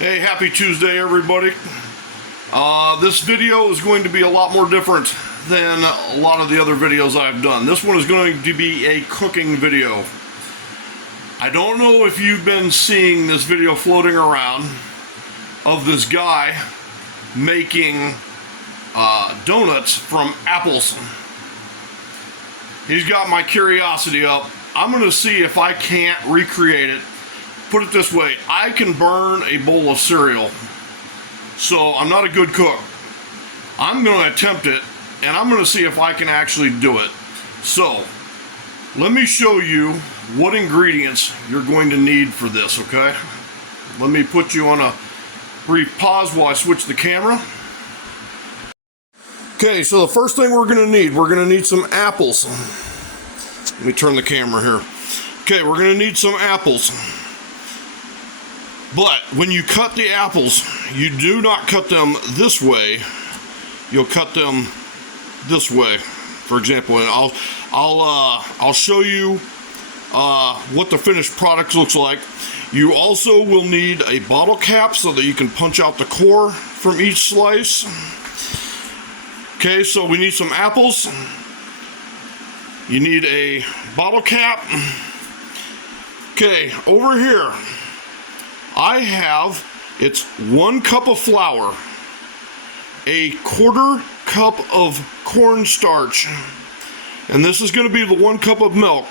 Hey, happy Tuesday, everybody. This video is going to be a lot more different than a lot of the other videos I've done. This one is going to be a cooking video. I don't know if you've been seeing this video floating around of this guy making donuts from apples. He's got my curiosity up. I'm going to see if I can't recreate it. Put it this way, I can burn a bowl of cereal, so I'm not a good cook. I'm going to attempt it, and I'm going to see if I can actually do it. So, let me show you what ingredients you're going to need for this, okay? Let me put you on a brief pause while I switch the camera. Okay, so the first thing we're going to need some apples. Let me turn the camera here. Okay, we're going to need some apples. But when you cut the apples, you do not cut them this way. You'll cut them this way, for example. And I'll show you what the finished product looks like. You also will need a bottle cap so that you can punch out the core from each slice. Okay, so we need some apples. You need a bottle cap. Okay, over here, I have, it's 1 cup of flour, a 1/4 cup of cornstarch, and this is going to be the 1 cup of milk.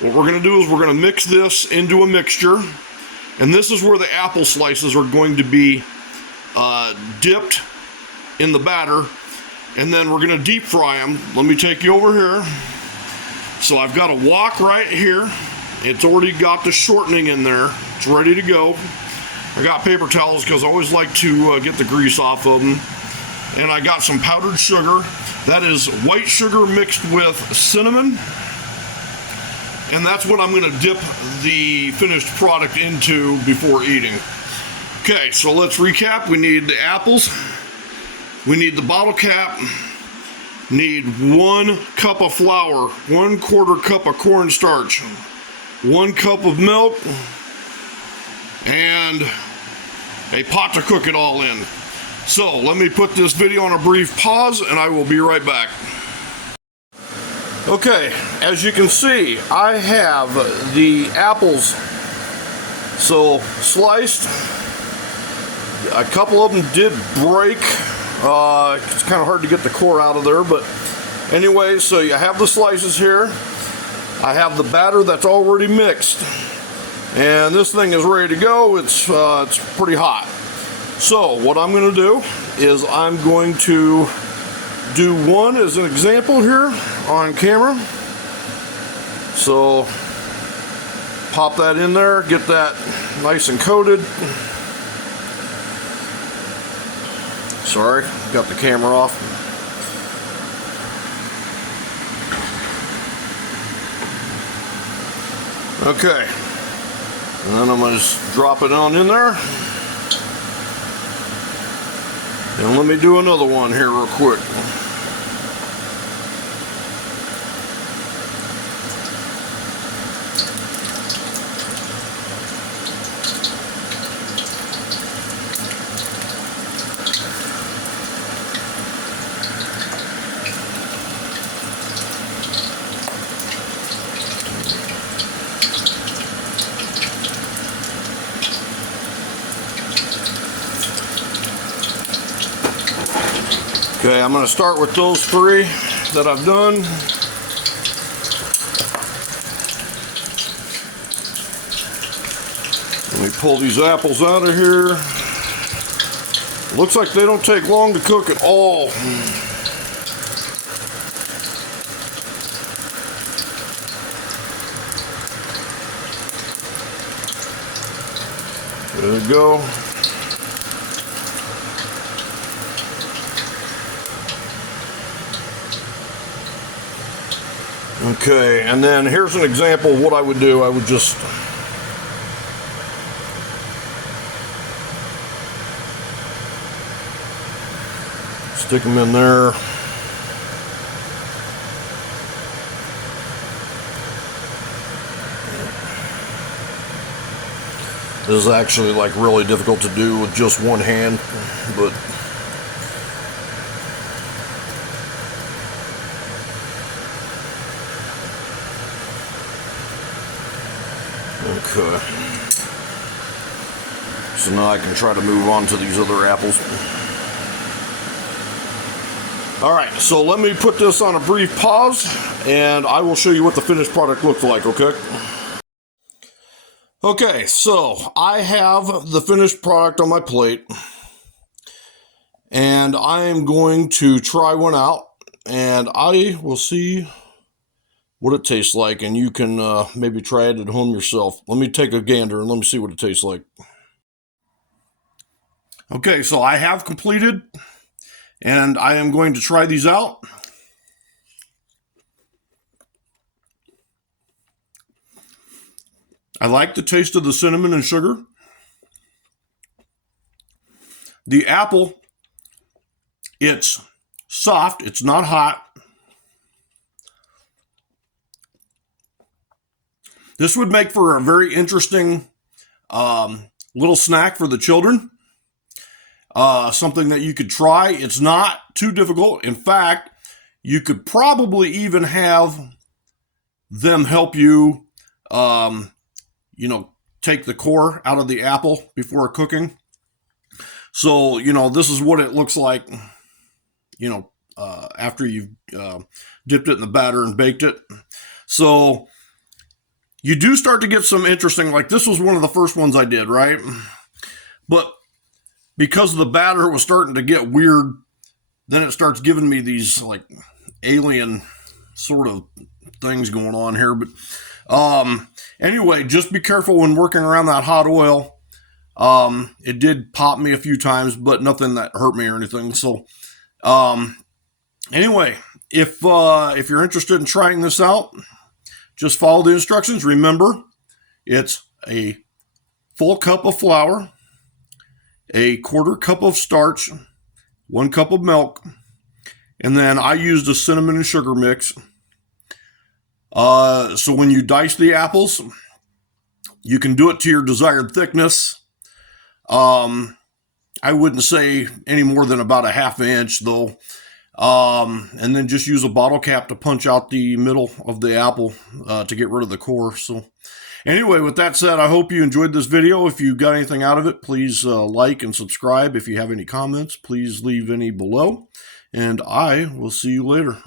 What we're going to do is we're going to mix this into a mixture, and this is where the apple slices are going to be dipped in the batter, and then we're going to deep fry them. Let me take you over here. So I've got a wok right here. It's already got the shortening in there. It's ready to go. I got paper towels because I always like to get the grease off of them. And I got some powdered sugar. That is white sugar mixed with cinnamon. And that's what I'm going to dip the finished product into before eating. Okay, so let's recap. We need the apples. We need the bottle cap. Need 1 cup of flour, 1/4 cup of cornstarch, 1 cup of milk, and a pot to cook it all in. So let me put this video on a brief pause and I will be right back. Okay, as you can see, I have the apples sliced. A couple of them did break. It's kind of hard to get the core out of there, but anyway, so you have the slices here. I have the batter that's already mixed, and this thing is ready to go. It's pretty hot. So what I'm going to do is I'm going to do one as an example here on camera. So pop that in there, get that nice and coated. Sorry, got the camera off. Okay, and then I'm going to just drop it on in there. And let me do another one here real quick. Okay, I'm going to start with those 3 that I've done. Let me pull these apples out of here. Looks like they don't take long to cook at all. There we go. Okay, and then here's an example of what I would do. I would just stick them in there. This is actually like really difficult to do with just one hand, but okay. So now I can try to move on to these other apples. Alright, so let me put this on a brief pause, and I will show you what the finished product looks like, okay? Okay, so I have the finished product on my plate, and I am going to try one out, and I will see what it tastes like, and you can maybe try it at home yourself. Let me take a gander and let me see what it tastes like. Okay, so I have completed, and I am going to try these out. I like the taste of the cinnamon and sugar. The apple, it's soft, it's not hot. This would make for a very interesting little snack for the children. Something that you could try. It's not too difficult. In fact, you could probably even have them help you, take the core out of the apple before cooking. So, this is what it looks like, after you've dipped it in the batter and baked it. So you do start to get some interesting, like this was one of the first ones I did, right? But because the batter was starting to get weird, then it starts giving me these like alien sort of things going on here. But anyway, just be careful when working around that hot oil. It did pop me a few times, but nothing that hurt me or anything. So anyway, if you're interested in trying this out, just follow the instructions. Remember, it's a full cup of flour, a quarter cup of starch, 1 cup of milk, and then I used a cinnamon and sugar mix. So when you dice the apples, you can do it to your desired thickness. I wouldn't say any more than about a ½ inch though. And then just use a bottle cap to punch out the middle of the apple to get rid of the core. So anyway, with that said, I hope you enjoyed this video. If you got anything out of it, please like and subscribe. If you have any comments, please leave any below. And I will see you later.